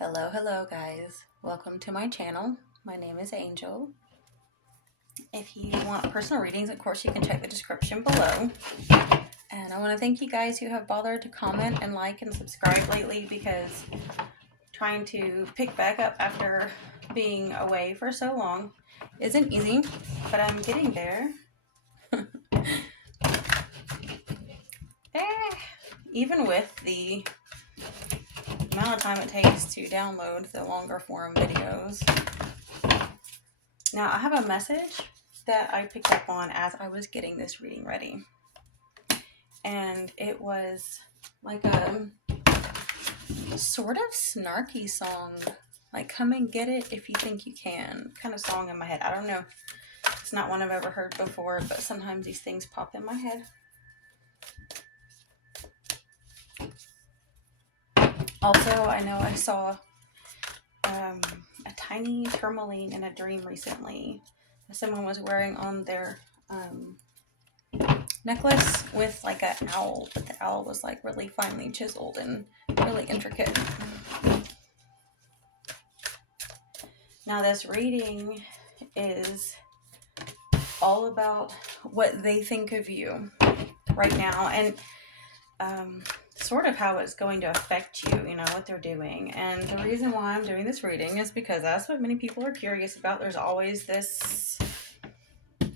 Hello guys. Welcome to my channel. My name is Angel. If you want personal readings, of course, you can check the description below. And I want to thank you guys who have bothered to comment and like and subscribe lately because trying to pick back up after being away for so long isn't easy, but I'm getting there. Even with the amount of time it takes to download the longer form videos. Now, I have a message that I picked up on as I was getting this reading ready. And it was like a sort of snarky song, like "come and get it if you think you can" kind of song in my head. I don't know. It's not one I've ever heard before, but sometimes these things pop in my head. Also, I know I saw a tiny tourmaline in a dream recently. Someone was wearing on their necklace with like an owl, but the owl was like really finely chiseled and really intricate. Now this reading is all about what they think of you right now and sort of how it's going to affect you, what they're doing. And the reason why I'm doing this reading is because that's what many people are curious about. There's always this,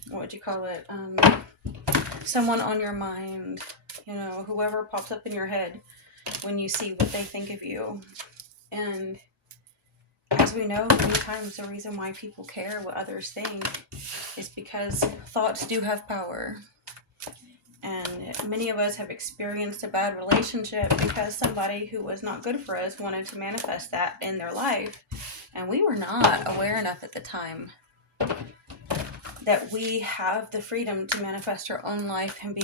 what would you call it? Someone on your mind, whoever pops up in your head when you see what they think of you. And as we know, many times the reason why people care what others think is because thoughts do have power. And many of us have experienced a bad relationship because somebody who was not good for us wanted to manifest that in their life. And we were not aware enough at the time that we have the freedom to manifest our own life and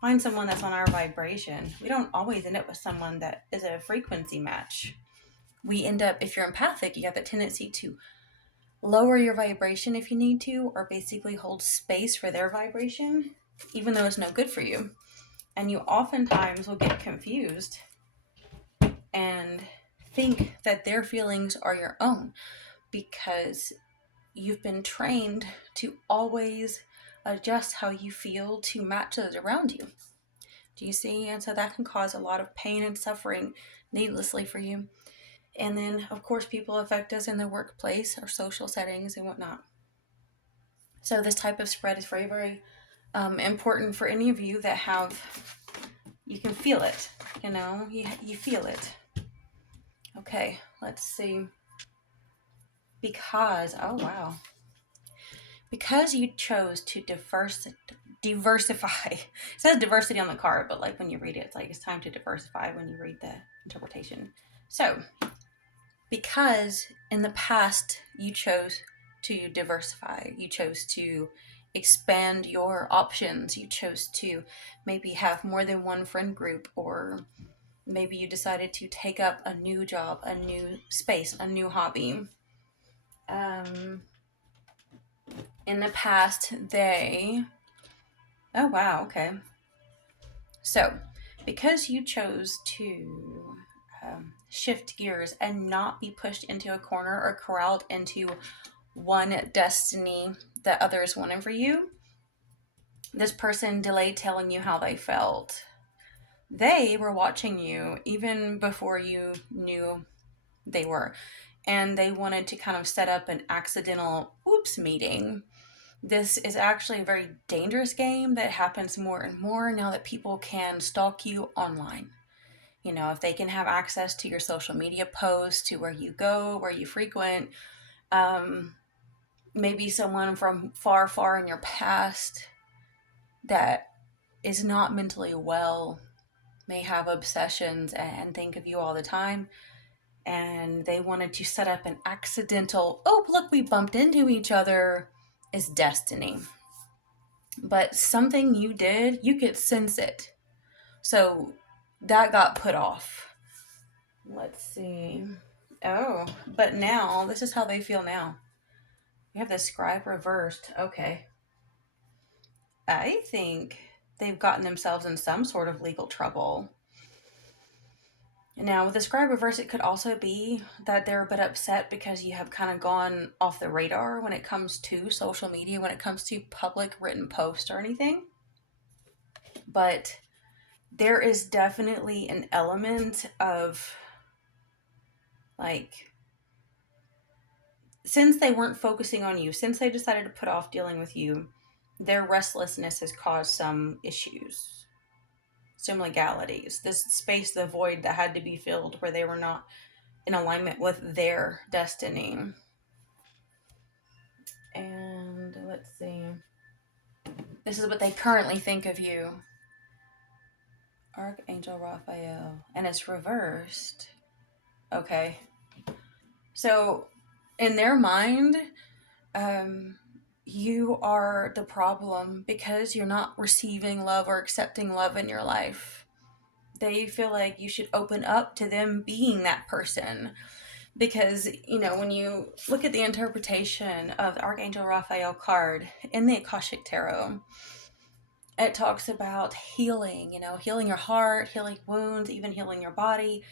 find someone that's on our vibration. We don't always end up with someone that is a frequency match. We end up, if you're empathic, you have the tendency to lower your vibration if you need to, or basically hold space for their vibration, even though it's no good for you. And you oftentimes will get confused and think that their feelings are your own because you've been trained to always adjust how you feel to match those around you. Do you see? And so that can cause a lot of pain and suffering needlessly for you. And then, of course, people affect us in the workplace or social settings and whatnot. So this type of spread is very, very important for any of you that you can feel it, you feel it. Okay, let's see. Because you chose to diversify. It says diversity on the card, but like when you read it, it's like it's time to diversify when you read the interpretation. So, because in the past you chose to diversify, you chose to expand your options, you chose to maybe have more than one friend group, or maybe you decided to take up a new job, a new space, a new hobby. In the past, oh wow, okay. So, because you chose to shift gears and not be pushed into a corner or corralled into one destiny that others wanted for you, this person delayed telling you how they felt. They were watching you even before you knew they were, and they wanted to kind of set up an accidental oops meeting. This is actually a very dangerous game that happens more and more now that people can stalk you online. If they can have access to your social media posts, to where you go, where you frequent, maybe someone from far, far in your past that is not mentally well may have obsessions and think of you all the time. And they wanted to set up an accidental, oh, look, we bumped into each other, is destiny. But something you did, you could sense it. So that got put off. Let's see. Oh, but now, this is how they feel now. We have the scribe reversed. Okay. I think they've gotten themselves in some sort of legal trouble. Now, with the scribe reverse, it could also be that they're a bit upset because you have kind of gone off the radar when it comes to social media, when it comes to public written posts or anything. But there is definitely an element of, like, since they weren't focusing on you, since they decided to put off dealing with you, their restlessness has caused some issues, some legalities. This space, the void that had to be filled where they were not in alignment with their destiny. And let's see. This is what they currently think of you. Archangel Raphael. And it's reversed. Okay. So, in their mind, um, you are the problem because you're not receiving love or accepting love in your life. They feel like you should open up to them being that person. Because, when you look at the interpretation of the Archangel Raphael card in the Akashic Tarot, it talks about healing, healing your heart, healing wounds, even healing your body.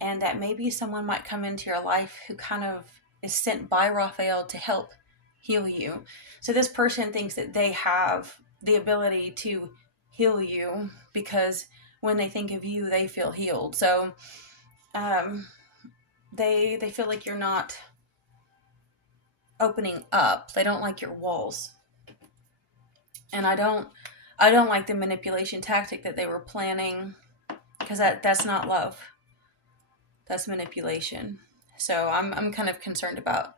And that maybe someone might come into your life who kind of is sent by Raphael to help heal you. So this person thinks that they have the ability to heal you because when they think of you, they feel healed. So they feel like you're not opening up. They don't like your walls. And I don't like the manipulation tactic that they were planning, because that's not love. That's manipulation. So I'm kind of concerned about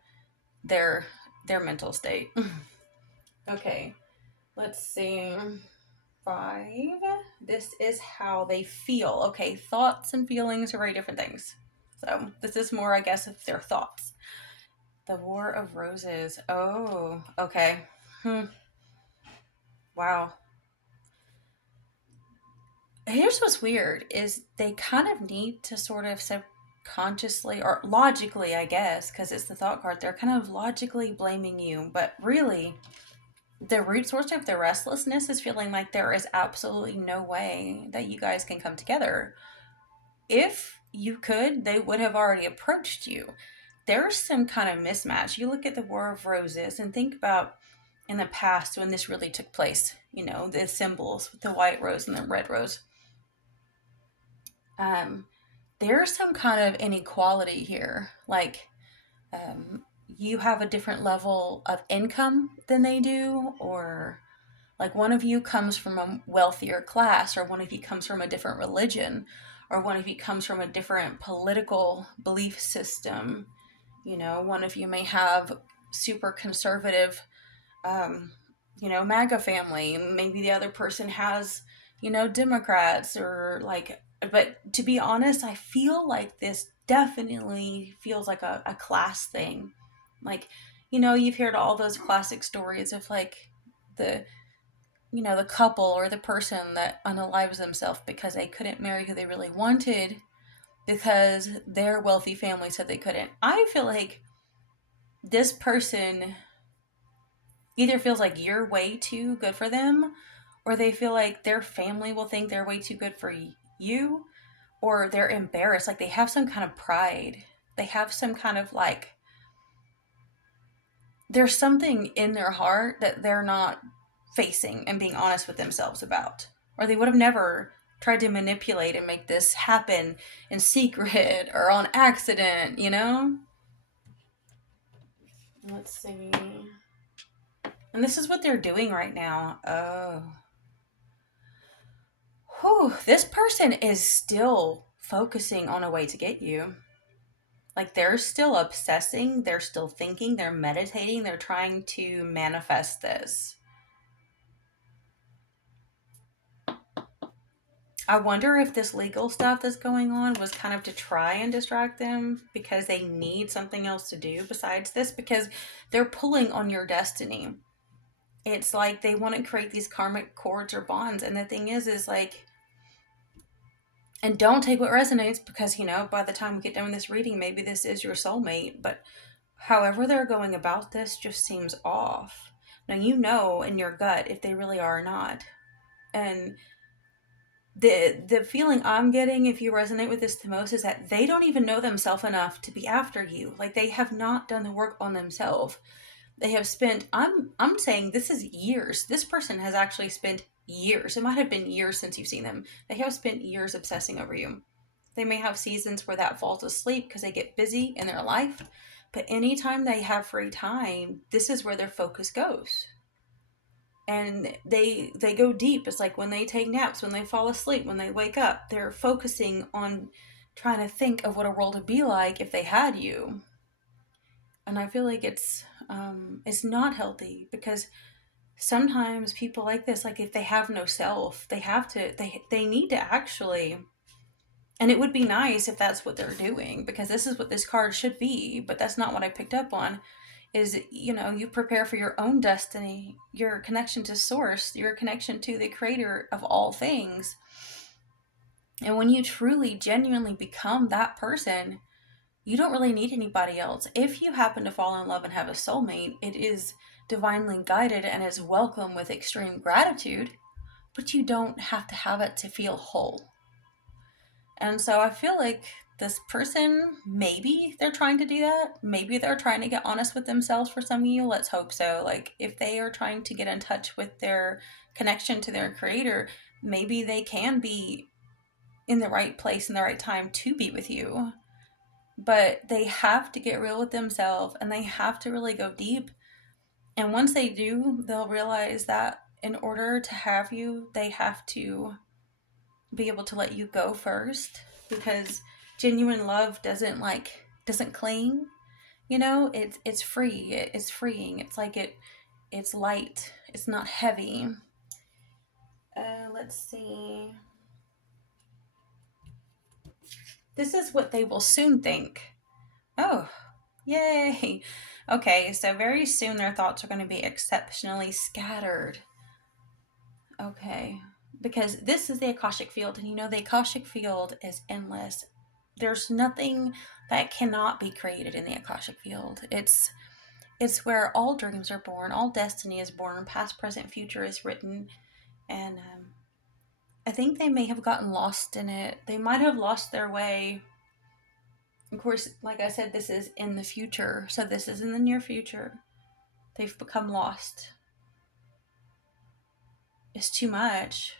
their mental state. Okay, let's see. 5. This is how they feel. Okay, thoughts and feelings are very different things. So this is more, I guess, of their thoughts. The War of Roses. Oh, okay. Wow. Here's what's weird is they kind of need to sort of subconsciously or logically, I guess, because it's the thought card, they're kind of logically blaming you, but really the root source of their restlessness is feeling like there is absolutely no way that you guys can come together. If you could, they would have already approached you. There's some kind of mismatch. You look at the War of Roses and think about in the past when this really took place, the symbols, the white rose and the red rose. There's some kind of inequality here. Like, you have a different level of income than they do, or like one of you comes from a wealthier class, or one of you comes from a different religion, or one of you comes from a different political belief system. One of you may have super conservative, MAGA family. Maybe the other person has, Democrats or like, but to be honest, I feel like this definitely feels like a class thing. Like, you've heard all those classic stories of like the, the couple or the person that unalives themselves because they couldn't marry who they really wanted because their wealthy family said they couldn't. I feel like this person either feels like you're way too good for them, or they feel like their family will think they're way too good for you, or they're embarrassed. Like they have some kind of pride. They have some kind of like, there's something in their heart that they're not facing and being honest with themselves about. Or they would have never tried to manipulate and make this happen in secret or on accident. Let's see. And this is what they're doing right now. Oh. Whew, this person is still focusing on a way to get you. Like they're still obsessing, they're still thinking, they're meditating, they're trying to manifest this. I wonder if this legal stuff that's going on was kind of to try and distract them because they need something else to do besides this, because they're pulling on your destiny. It's like they want to create these karmic cords or bonds. And the thing is like, and don't take what resonates because, by the time we get done with this reading, maybe this is your soulmate. But however they're going about this just seems off. Now, in your gut if they really are or not. And the feeling I'm getting, if you resonate with this the most, is that they don't even know themselves enough to be after you. Like, they have not done the work on themselves. They have spent, I'm saying this is years. This person has actually spent years. It might have been years since you've seen them. They have spent years obsessing over you. They may have seasons where that falls asleep because they get busy in their life. But anytime they have free time, this is where their focus goes. And they go deep. It's like when they take naps, when they fall asleep, when they wake up, they're focusing on trying to think of what a world would be like if they had you. And I feel like it's not healthy, because sometimes people like this, like if they have no self, they need to actually, and it would be nice if that's what they're doing, because this is what this card should be, but that's not what I picked up on. Is, you prepare for your own destiny, your connection to source, your connection to the creator of all things. And when you truly genuinely become that person, you don't really need anybody else. If you happen to fall in love and have a soulmate, it is divinely guided and is welcome with extreme gratitude, but you don't have to have it to feel whole. And so I feel like this person, maybe they're trying to do that. Maybe they're trying to get honest with themselves for some of you. Let's hope so. Like, if they are trying to get in touch with their connection to their creator, maybe they can be in the right place in the right time to be with you. But they have to get real with themselves, and they have to really go deep. And once they do, they'll realize that in order to have you, they have to be able to let you go first, because genuine love doesn't cling. It's free. It's freeing. It's like it's light. It's not heavy. Let's see. This is what they will soon think. Oh, yay. Okay, so very soon their thoughts are going to be exceptionally scattered. Okay, because this is the Akashic field, and the Akashic field is endless. There's nothing that cannot be created in the Akashic field. It's where all dreams are born, all destiny is born, past, present, future is written, and I think they may have gotten lost in it. They might have lost their way. Of course, like I said, this is in the future, so this is in the near future. They've become lost. It's too much.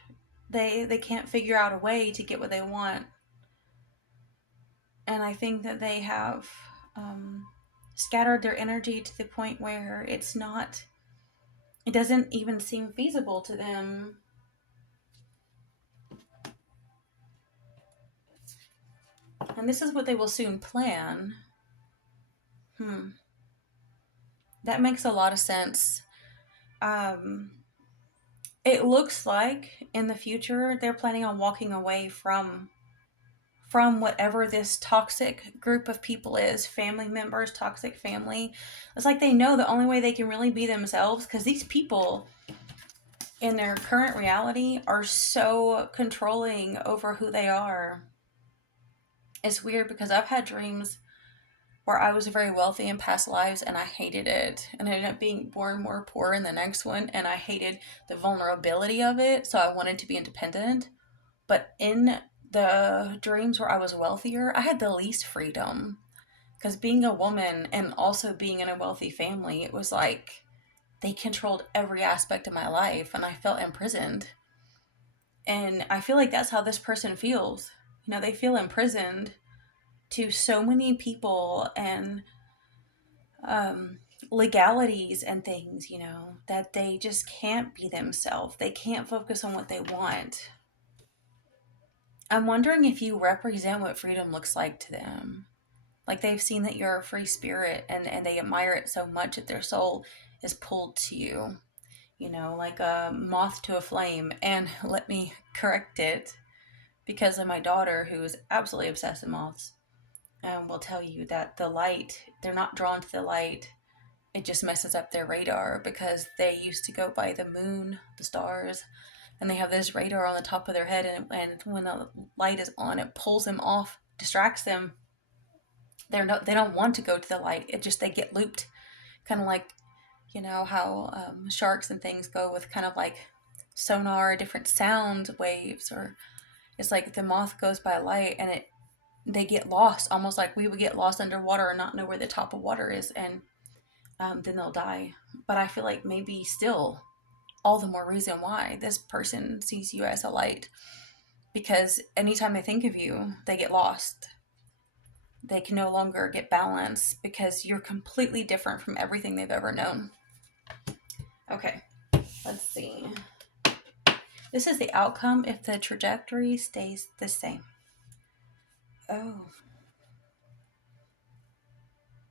They can't figure out a way to get what they want. And I think that they have scattered their energy to the point where it doesn't even seem feasible to them. And this is what they will soon plan. That makes a lot of sense. It looks like in the future they're planning on walking away from whatever this toxic group of people is, family members, toxic family. It's like they know the only way they can really be themselves, because these people in their current reality are so controlling over who they are. It's weird, because I've had dreams where I was very wealthy in past lives and I hated it, and I ended up being born more poor in the next one, and I hated the vulnerability of it, so I wanted to be independent. But in the dreams where I was wealthier, I had the least freedom, because being a woman and also being in a wealthy family, it was like they controlled every aspect of my life, and I felt imprisoned. And I feel like that's how this person feels. They feel imprisoned to so many people and legalities and things, that they just can't be themselves. They can't focus on what they want. I'm wondering if you represent what freedom looks like to them. Like, they've seen that you're a free spirit, and they admire it so much that their soul is pulled to you, like a moth to a flame. And let me correct it, because of my daughter, who is absolutely obsessed with moths, will tell you that the light, they're not drawn to the light. It just messes up their radar, because they used to go by the moon, the stars, and they have this radar on the top of their head, and when the light is on, it pulls them off, distracts them. They don't want to go to the light. It just, they get looped, kind of like, how sharks and things go with kind of like sonar, different sound waves, or It's like the moth goes by light and they get lost, almost like we would get lost underwater and not know where the top of water is, and then they'll die. But I feel like maybe still all the more reason why this person sees you as a light, because anytime they think of you, they get lost. They can no longer get balance because you're completely different from everything they've ever known. Okay, let's see. This is the outcome if the trajectory stays the same. Oh.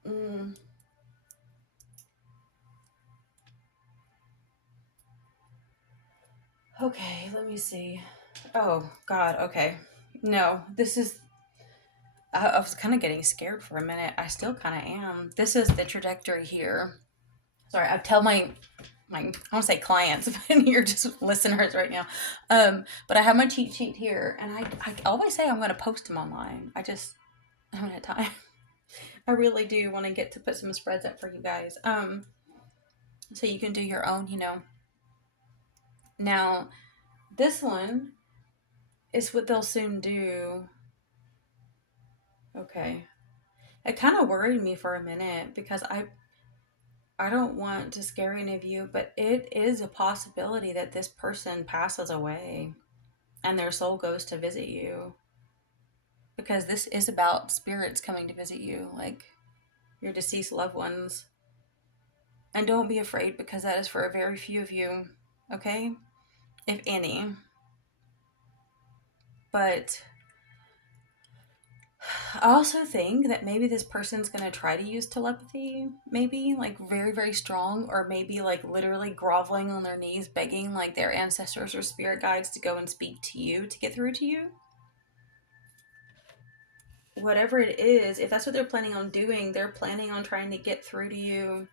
Mm. Okay, let me see. Oh, God, okay. No, this is. I was kind of getting scared for a minute. I still kind of am. This is the trajectory here. Sorry, I tell my I want to say clients, but you're just listeners right now. But I have my cheat sheet here, and I always say I'm going to post them online. I haven't had time. I really do want to get to put some spreads up for you guys. So you can do your own, Now, this one is what they'll soon do. Okay. It kind of worried me for a minute because I don't want to scare any of you, but it is a possibility that this person passes away and their soul goes to visit you, because this is about spirits coming to visit you, like your deceased loved ones. And don't be afraid, because that is for a very few of you, okay? If any. But I also think that maybe this person's going to try to use telepathy, maybe like very, very strong, or maybe like literally groveling on their knees, begging like their ancestors or spirit guides to go and speak to you to get through to you. Whatever it is, if that's what they're planning on doing, they're planning on trying to get through to you,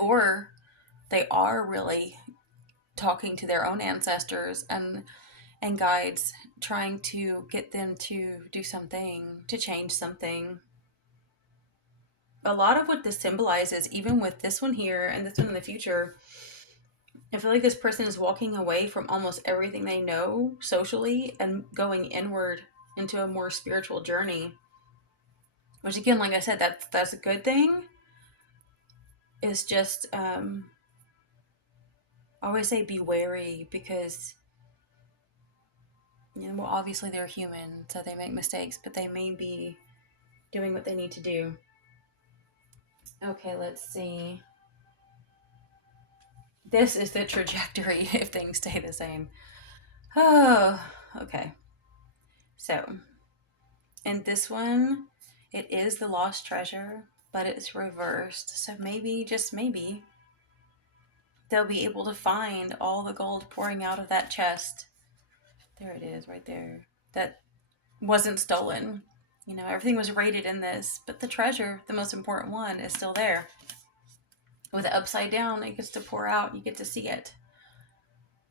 or they are really talking to their own ancestors and guides, trying to get them to do something, to change something. A lot of what this symbolizes, even with this one here and this one in the future, I feel like this person is walking away from almost everything they know socially and going inward into a more spiritual journey. Which, again, like I said, that's a good thing. It's just I always say be wary, because well, obviously they're human, so they make mistakes, but they may be doing what they need to do. Okay, let's see. This is the trajectory if things stay the same. Oh, okay. So, in this one, it is the lost treasure, but it's reversed. So maybe, just maybe, they'll be able to find all the gold pouring out of that chest. There it is, right there. That wasn't stolen. Everything was raided in this, but the treasure, the most important one, is still there. With it upside down, it gets to pour out. You get to see it.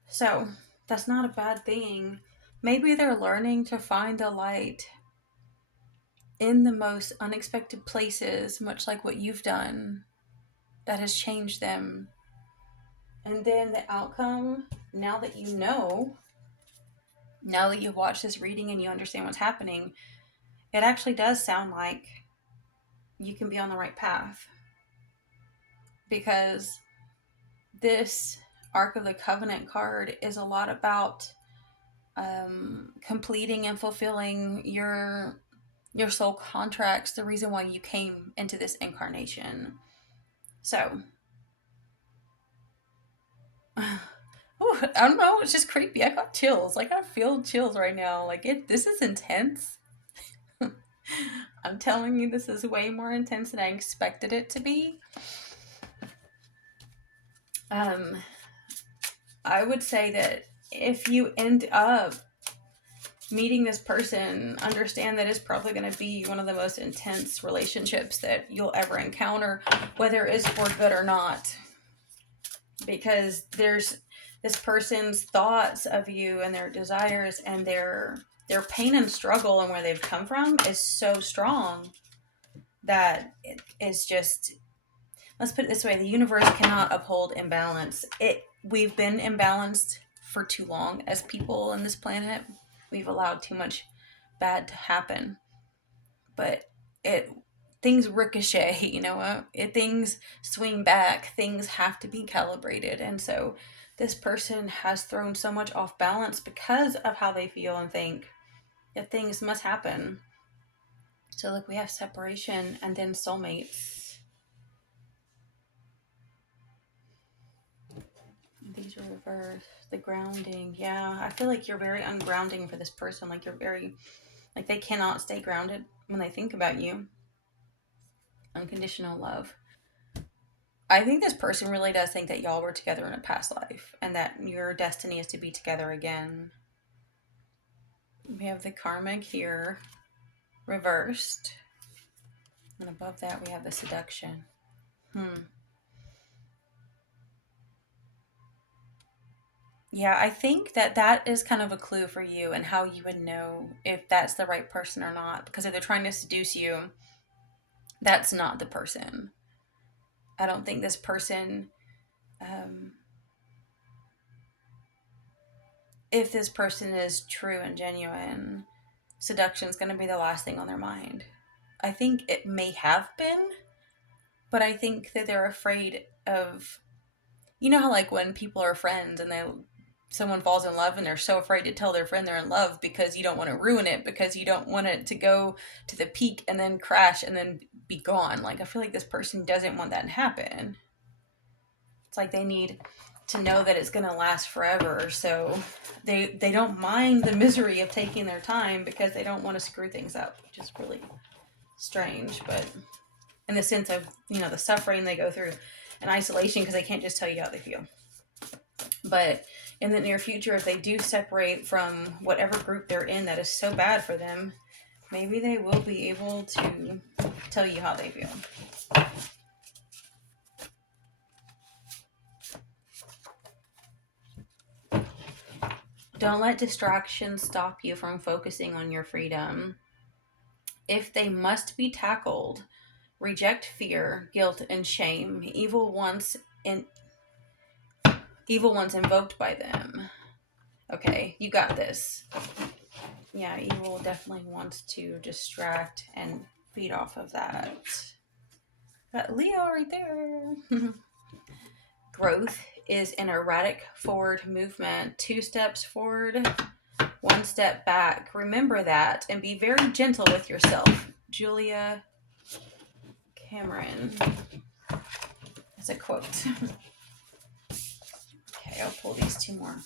So, that's not a bad thing. Maybe they're learning to find the light in the most unexpected places, much like what you've done, that has changed them. And then the outcome, now that you know, now that you've watched this reading and you understand what's happening, it actually does sound like you can be on the right path. Because this Ark of the Covenant card is a lot about completing and fulfilling your soul contracts, the reason why you came into this incarnation. So, I don't know, it's just creepy. I got chills. Like, I feel chills right now. Like, this is intense. I'm telling you, this is way more intense than I expected it to be. I would say that if you end up meeting this person, understand that it's probably going to be one of the most intense relationships that you'll ever encounter, whether it's for good or not. Because there's this person's thoughts of you and their desires and their pain and struggle and where they've come from is so strong that it is just, let's put it this way, the universe cannot uphold imbalance. We've been imbalanced for too long as people on this planet. We've allowed too much bad to happen. But things ricochet, you know, things swing back, things have to be calibrated. And so this person has thrown so much off balance because of how they feel and think that things must happen. So look, we have separation and then soulmates. These are reversed. The grounding. Yeah, I feel like you're very ungrounding for this person. Like you're very, like they cannot stay grounded when they think about you. Unconditional love. I think this person really does think that y'all were together in a past life and that your destiny is to be together again. We have the karmic here reversed. And above that, we have the seduction. Yeah, I think that is kind of a clue for you and how you would know if that's the right person or not. Because if they're trying to seduce you, that's not the person. I don't think this person, if this person is true and genuine, seduction is going to be the last thing on their mind. I think it may have been, but I think that they're afraid of, you know how like when people are friends and someone falls in love and they're so afraid to tell their friend they're in love because you don't want to ruin it, because you don't want it to go to the peak and then crash and then be gone. Like I feel like this person doesn't want that to happen. It's like they need to know that it's going to last forever, so they don't mind the misery of taking their time because they don't want to screw things up, which is really strange. But in the sense of, you know, the suffering they go through and isolation, because they can't just tell you how they feel. But in the near future, if they do separate from whatever group they're in that is so bad for them, maybe they will be able to tell you how they feel. Don't let distractions stop you from focusing on your freedom. If they must be tackled, reject fear, guilt, and shame, evil ones invoked by them. Okay, you got this. Yeah, evil definitely wants to distract and feed off of that. Got Leo right there. Growth is an erratic forward movement. 2 steps forward, 1 step back. Remember that and be very gentle with yourself. Julia Cameron. That's a quote. Okay, I'll pull these 2 more.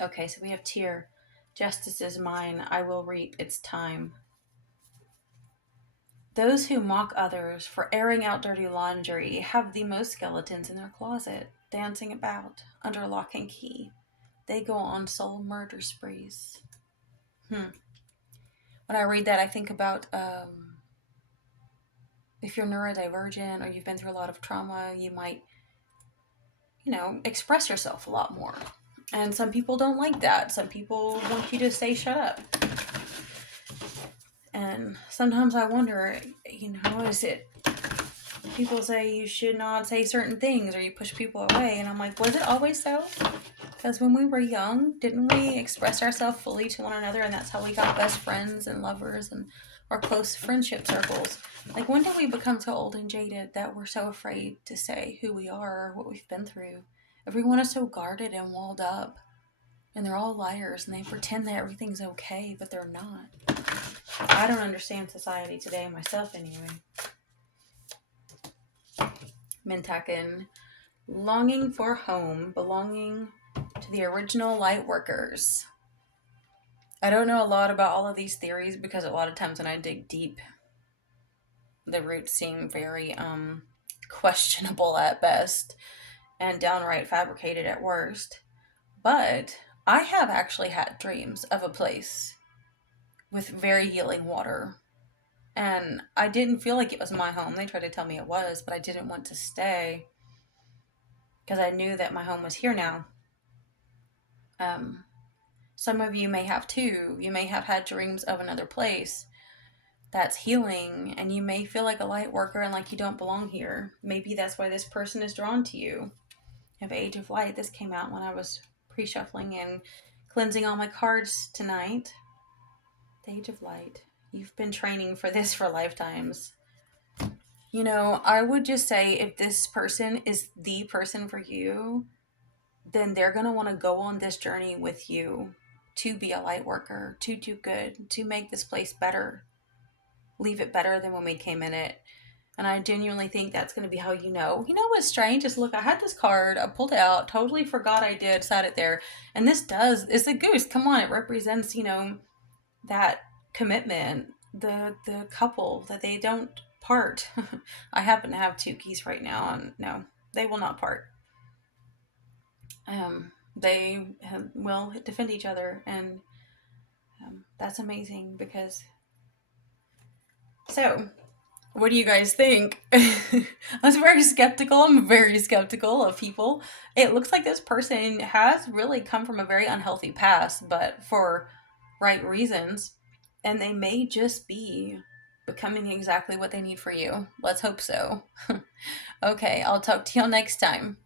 Okay, so we have Tyr. Justice is mine. I will reap its time. Those who mock others for airing out dirty laundry have the most skeletons in their closet, dancing about under lock and key. They go on soul murder sprees. When I read that, I think about if you're neurodivergent or you've been through a lot of trauma, you might, you know, express yourself a lot more. And some people don't like that. Some people want you to say shut up. And sometimes I wonder, you know, is it people say you should not say certain things or you push people away, and I'm like, was it always so? Because when we were young, didn't we express ourselves fully to one another, and that's how we got best friends and lovers and our close friendship circles? Like, when did we become so old and jaded that we're so afraid to say who we are or what we've been through? Everyone is so guarded and walled up, and they're all liars, and they pretend that everything's okay, but they're not. I don't understand society today, myself anyway. Mintakin, longing for home, belonging to the original light workers. I don't know a lot about all of these theories because a lot of times when I dig deep, the roots seem very questionable at best and downright fabricated at worst. But I have actually had dreams of a place with very healing water. And I didn't feel like it was my home. They tried to tell me it was, but I didn't want to stay because I knew that my home was here now. Some of you may have too. You may have had dreams of another place that's healing, and you may feel like a light worker and like you don't belong here. Maybe that's why this person is drawn to you. I have Age of Light. This came out when I was pre-shuffling and cleansing all my cards tonight. The Age of Light. You've been training for this for lifetimes. You know, I would just say if this person is the person for you, then they're going to want to go on this journey with you to be a light worker, to do good, to make this place better, leave it better than when we came in it. And I genuinely think that's going to be how you know. You know what's strange is, look, I had this card, I pulled it out, totally forgot I did, sat it there. And this it's a goose. Come on, it represents, you know, that commitment, the couple, that they don't part. I happen to have two geese right now, and no, they will not part. They will defend each other, and that's amazing. Because, so what do you guys think? I was very skeptical. I'm very skeptical of people. It looks like this person has really come from a very unhealthy past, but for right reasons. And they may just be becoming exactly what they need for you. Let's hope so. Okay, I'll talk to y'all next time.